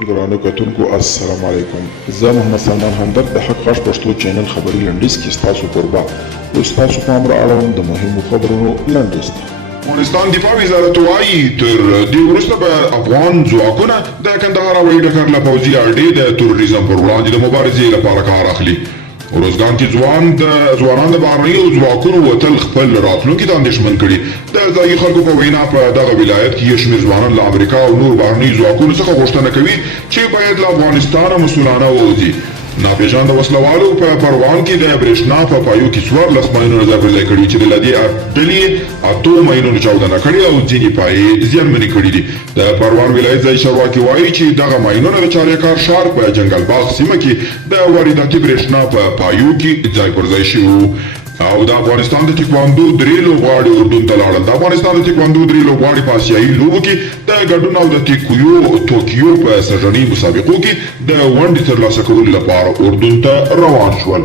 درانه کتونکو السلام علیکم. زه محمد سلمان همدرد د حق غږ پښتو چینل خبري لنډیز کې ستاسو کوربه اوس ستاسو پام را اړوم د مهمو خبرونو لنډیز ته. افغانستان دفاع وزارت وایي تر دې وروسته به افغان ځواکونه د کندهار هوایي ډګر له پوځي اډې د تروریزم پر وړاندې د مبارزې لپاره کار اخلي. روزګان کې ځوانان د بهرنیو ځواکونو وتل خپل راتلونکي ته اندېښمن کړي. د ځایي خلکو په وینا په دغه ولایت کې یو شمېر ځوانان له امریکا او نور بهرنیو ځواکونو څخه غوښتنه کوي چې باید له افغانستانه مسؤلانه ووځي. ناپېژانده وسلوالو په پروان کې د برېښنا په پایو کې 14 ماینونه ځای کړي چې د دې ډلې 8 ماینونو چاودنه کړې او ځینې پایې زیانمنې کړي دي. د پروان ولایت ځایي چارواکي وایي چې دغه ماینونه د چاریکار ښار په جنګل باغ سیمه کې د وارداتي برېښنا په پایو کې ځای پر ځای شوي او د افغانستان د تکواندو 3 لوبغاړي اردن ته لاړل. د افغانستان د تکواندو 3 لوبغاړي په آسیایي لوبو کې د ګډون او د توکیو په سږني مسابقو کې د ونډې ترلاسه کولو لپاره اردن ته روان شول.